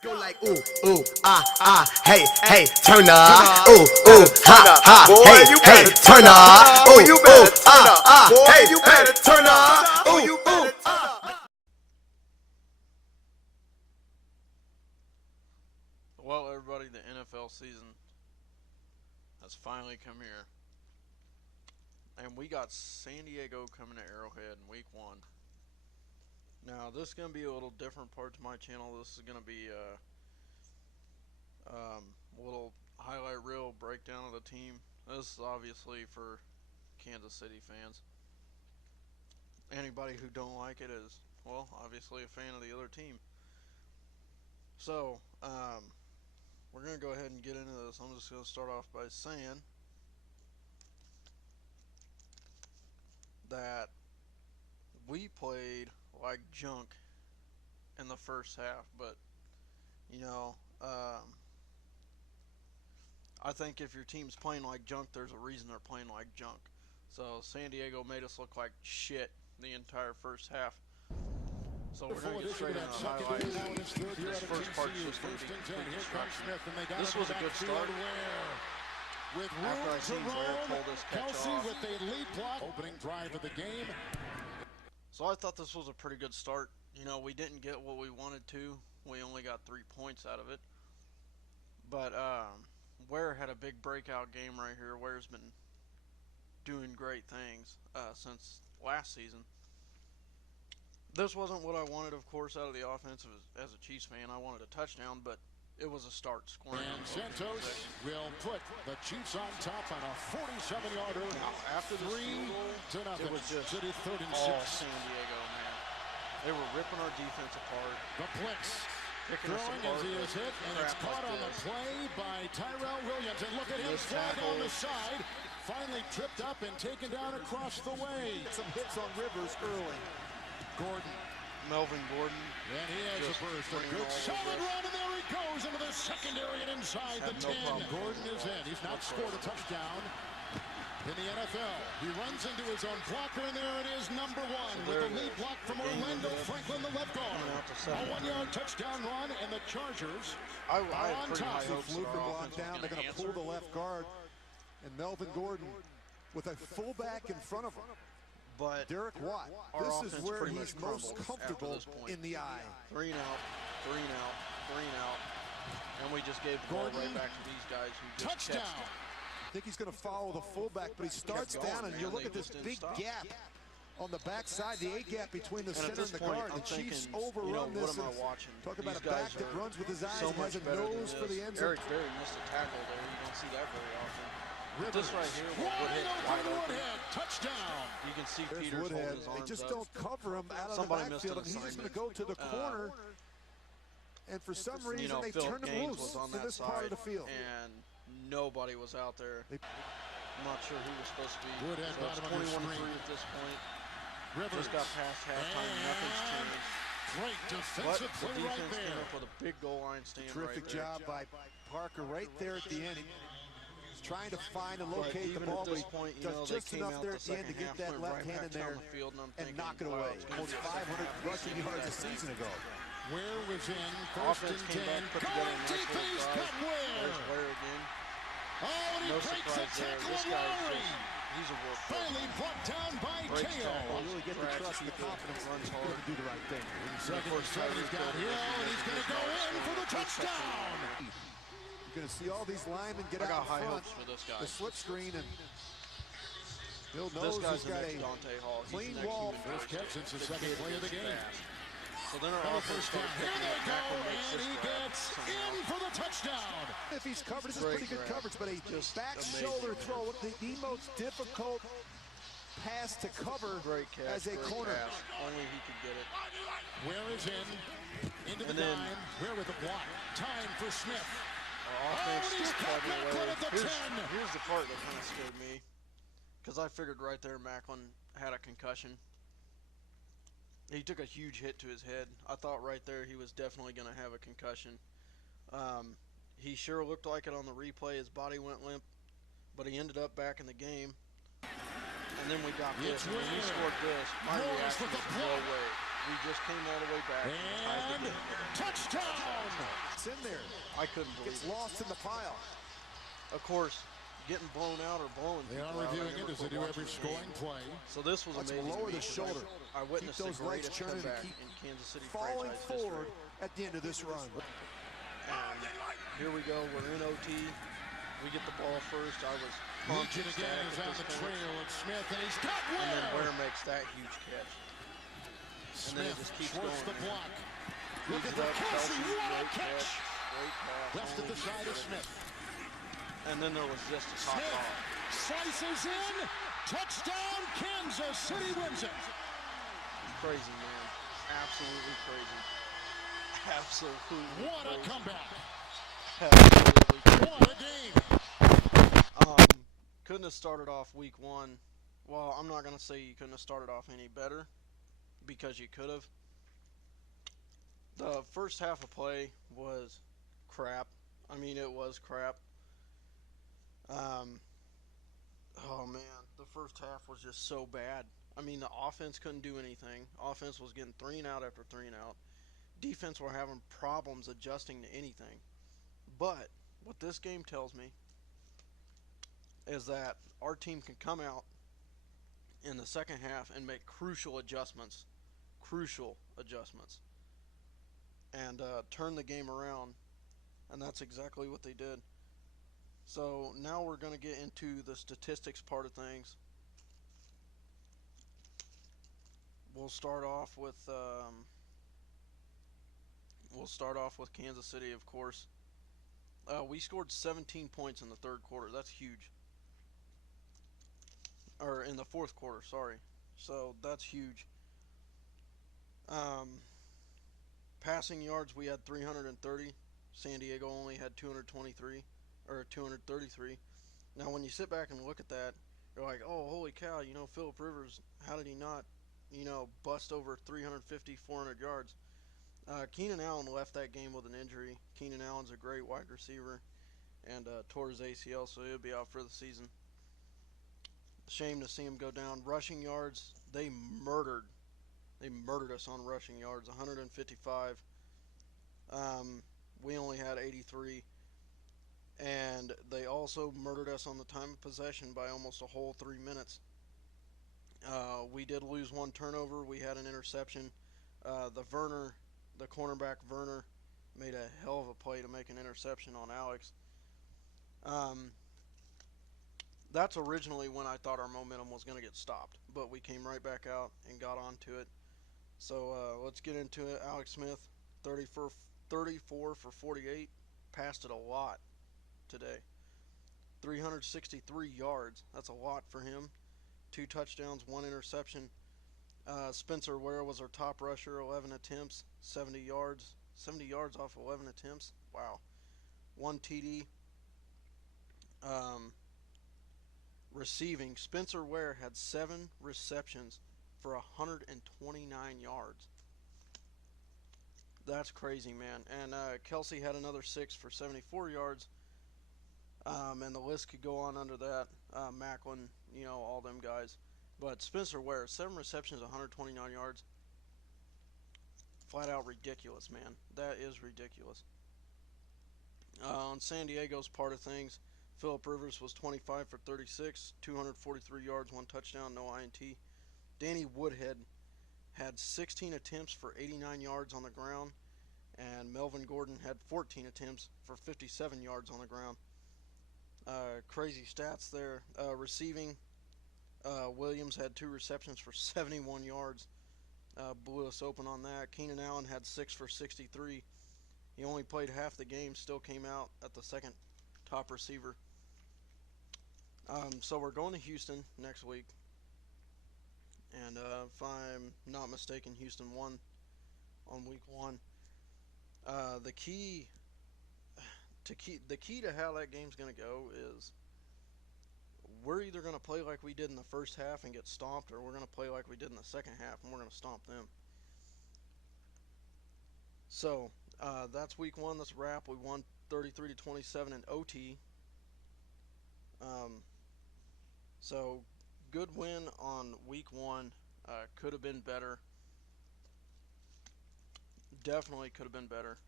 Go like ooh, ooh, hey, hey, turn up. Ooh, ooh, hey, hey, turn up. Ooh, you better turn up. Hey, you better turn up. Ooh, you better turn up. Well, everybody, the NFL season has finally come here. And we got San Diego coming to Arrowhead in week 1. Now, this is going to be a little different part to my channel. This is going to be a little highlight reel breakdown of the team. This is obviously for Kansas City fans. Anybody who don't like it is, well, obviously a fan of the other team. So, we're going to go ahead and get into this. I'm just going to start off by saying that we played like junk in the first half, but you know, I think if your team's playing like junk, there's a reason they're playing like junk. So San Diego made us look like shit the entire first half. So we're going to get straight into the highlights. This first part is just going to be complete destruction. This was a good start. After I seen Blair pull this catch off. With the lead block. Opening drive of the game. So I thought this was a pretty good start. You know, we didn't get what we wanted to. We only got 3 points out of it. But Ware had a big breakout game right here. Ware's been doing great things since last season. This wasn't what I wanted, of course, out of the offense as a Chiefs fan. I wanted a touchdown, but it was a start scoring. And Santos will put the Chiefs on top on a 47-yarder. Now, after the 3-0, it was just City 36. all San Diego, man. They were ripping our defense apart. The blitz. Picking us Throwing apart. as he is hit, and it's caught on the play by Tyrell Williams. And look at him slide on the side. Finally tripped up and taken down across the way. Some hits on Rivers early. Gordon. Melvin Gordon. And he has a burst. A good solid run, and there he goes into the secondary and inside the 10. Gordon is in. He's not scored a touchdown in the NFL. He runs into his own blocker, and there it is, number 1, with the lead block from Orlando Franklin, the left guard. A 1-yard touchdown run, and the Chargers are on top. They fluke and block down. They're going to pull the left guard, and Melvin Gordon with a fullback in front of him. But Derek Watt, this is where he's most comfortable in the eye. 3 and out, 3 and out, 3 and out. And we just gave the ball right back to these guys who just touchdown. I think he's going to follow the fullback, but he starts down, and you look at this big gap on the backside, the A-gap between the center and the guard. The Chiefs overrun this. Talk about a back that runs with his eyes and has a nose for the end zone. Eric Berry missed a tackle there. You don't see that very often. This right here, Woodhead wide open. Touchdown. You can see There's Peters Woodhead. hold his arms They just up. don't cover him out of Somebody the backfield, and he's just going to go to the corner. And for some reason, they turn him loose to this part of the field. And nobody was out there. I'm not sure who was supposed to be. Woodhead So it's 21-3 at this point. Rivers. Just got past halftime. Nothing's changed. Great But defensive the play right defense came there. up with a big goal line stand Terrific right there. job by Parker right there at the end. He's trying to find and But locate the even ball, at but this he point, you know, does they just came enough out there the at the end to second get half, that went left right hand in back there down the field, and I'm and thinking, knock it wow, away. it's gonna Almost be a 500 rushing yards a season ago. Ware was in first Offense and came 10. back, put together a Going nice deep, little he's drive. got Ware. There's Ware again. Oh, and he No breaks the surprise there. tackle This of guy's Lowry. he's a workhorse. Finally brought down by Breaks Teo. tackles, Really get the drags trust and the people, confidence runs to hard. do the right thing. Second and 7, he's got Hill, and he's going to go in for the touchdown. You're going to see all these linemen get I out got in high front. hopes for this guy. The slip screen, and Bill This knows guy's he's the got next a Dante Hall. He's clean the next wall. human First Buster. catch since the The second kid play of the is game. fast. So then our On the offense first down, started here picking they up. go, Macklin makes and this he grab gets somehow. in for the touchdown. If he's covered, this is Great pretty good grab. coverage, but a Just back amazing. shoulder throw, the most difficult pass to cover Great catch, as a great corner. pass. Only he could get it. Ware is in, into the And then- dime. Ware with the block. Time for Smith. Our offense Oh, he's still got plugging Macklin away. at the 10. Here's the part that kind of scared me. Because I figured right there Macklin had a concussion. He took a huge hit to his head. I thought right there he was definitely going to have a concussion. He sure looked like it on the replay. His body went limp. But he ended up back in the game. And then we got this. And when he scored this, my Morris reaction with the was no block. way. We just came all the way back. And touchdown. gets in there. I couldn't believe Gets it. lost in the pile. Of course, getting blown out or blowing They are reviewing it as they do every scoring play. So this was Let's amazing. lower the shoulder. I witnessed Keep the those legs greatest churning and comeback keep in Kansas City falling franchise forward history. at the end of this run. And here we go. We're in OT. We get the ball first. I was pumped. Nugent again is on the trail of Smith, and he's got And then Ware. Ware makes that huge catch. And then it just keeps Smith going. the block. Look Leads at the it up. Kelsey. What a Great catch. Great pass. Left at the side of Smith. And then there was just a top Smith off. slices in. Touchdown, Kansas City wins it. Crazy, man. Absolutely crazy. Absolutely What a crazy. comeback. Absolutely crazy. What a game. Couldn't have started off week one. Well, I'm not going to say you couldn't have started off any better, because you could have. The first half of play was crap. I mean, it was crap. Oh man, the first half was just so bad. I mean, the offense couldn't do anything. Offense was getting 3 and out after 3 and out. Defense were having problems adjusting to anything. But what this game tells me is that our team can come out in the second half and make crucial adjustments, and turn the game around, and that's exactly what they did. So now we're going to get into the statistics part of things. We'll start off with Kansas City, of course. We scored 17 points in the third quarter. That's huge. Or in the fourth quarter, sorry. So that's huge. Passing yards, we had 330. San Diego only had 233. Now, when you sit back and look at that, you're like, oh, holy cow, Phillip Rivers, how did he not, bust over 350, 400 yards? Keenan Allen left that game with an injury. Keenan Allen's a great wide receiver and tore his ACL, so he'll be out for the season. Shame to see him go down. Rushing yards, they murdered us on rushing yards, 155. We only had 83. And they also murdered us on the time of possession by almost a whole 3 minutes. We did lose one turnover. We had an interception. The cornerback Werner, made a hell of a play to make an interception on Alex. That's originally when I thought our momentum was going to get stopped, but we came right back out and got onto it. So let's get into it. Alex Smith, 34 for 48, passed it a lot today. 363 yards. That's a lot for him. 2 touchdowns, 1 interception. Spencer Ware was our top rusher, 11 attempts, 70 yards. 70 yards off 11 attempts. Wow. 1 TD. Receiving, Spencer Ware had 7 receptions for 129 yards. That's crazy, man. And Kelsey had another 6 for 74 yards. And the list could go on under that. Macklin, all them guys. But Spencer Ware, 7 receptions, 129 yards. Flat out ridiculous, man. That is ridiculous. On San Diego's part of things, Phillip Rivers was 25 for 36, 243 yards, 1 touchdown, no INT. Danny Woodhead had 16 attempts for 89 yards on the ground, and Melvin Gordon had 14 attempts for 57 yards on the ground. Crazy stats there. Receiving, Williams had 2 receptions for 71 yards. Blew us open on that. Keenan Allen had 6 for 63. He only played half the game, still came out at the second top receiver. So we're going to Houston next week. And if I'm not mistaken, Houston won on week 1. The key to how that game's going to go is we're either going to play like we did in the first half and get stomped, or we're going to play like we did in the second half and we're going to stomp them. So that's week 1. That's a wrap. We won 33-27 in OT. So good win on week 1. Could have been better. Definitely could have been better.